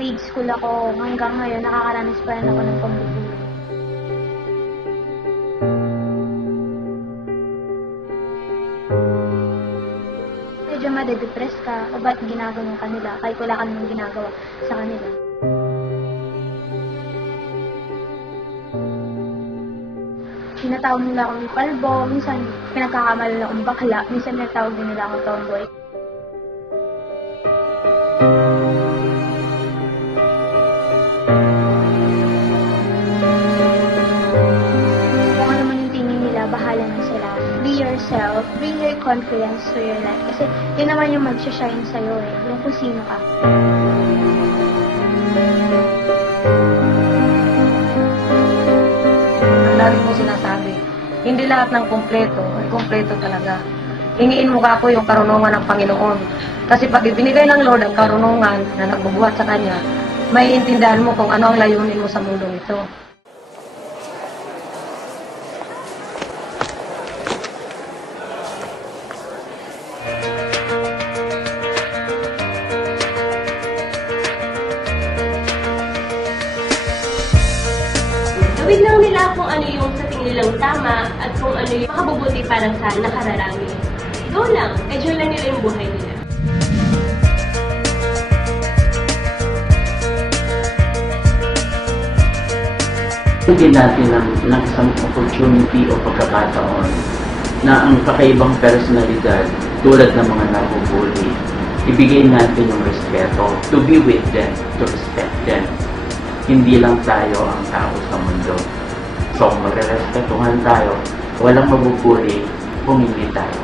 Grade school ako, hanggang ngayon nakakaranas pa rin ako ng pambubuli. Medyo madedepress ka, o ba't ginagawa kanila kahit wala ka namang ginagawa sa kanila. Tinatawag nila akong palbo, minsan pinagkakamala nila akong bakla, minsan tinatawag din nila akong tomboy. Bahala na sila. Be yourself. Bring your confidence to your life. Kasi yun naman yung mag-shine sa'yo eh. Yung kung sino ka. Ang lagi ko sinasabi, hindi lahat ng kumpleto ay kumpleto talaga. Hingiin mo ka po yung karunungan ng Panginoon. Kasi pag ibinigay ng Lord ang karunungan na nagbubuhat sa Kanya, may intindihan mo kung ano ang layunin mo sa mundong ito. Gawin lang nila kung ano yung sa tingin nilang tama at kung ano yung makabubuti para sa nakararami. Go lang, enjoy lang nila yung buhay nila. Bigyan natin ng isang opportunity o pagkakataon na ang kakaibang personalidad tulad ng mga nabubuli, ibigay natin yung respeto, to be with them, to respect them. Hindi lang tayo ang tao sa mundo. So, magre-respetuhan tayo, walang mabubuli kung hindi tayo.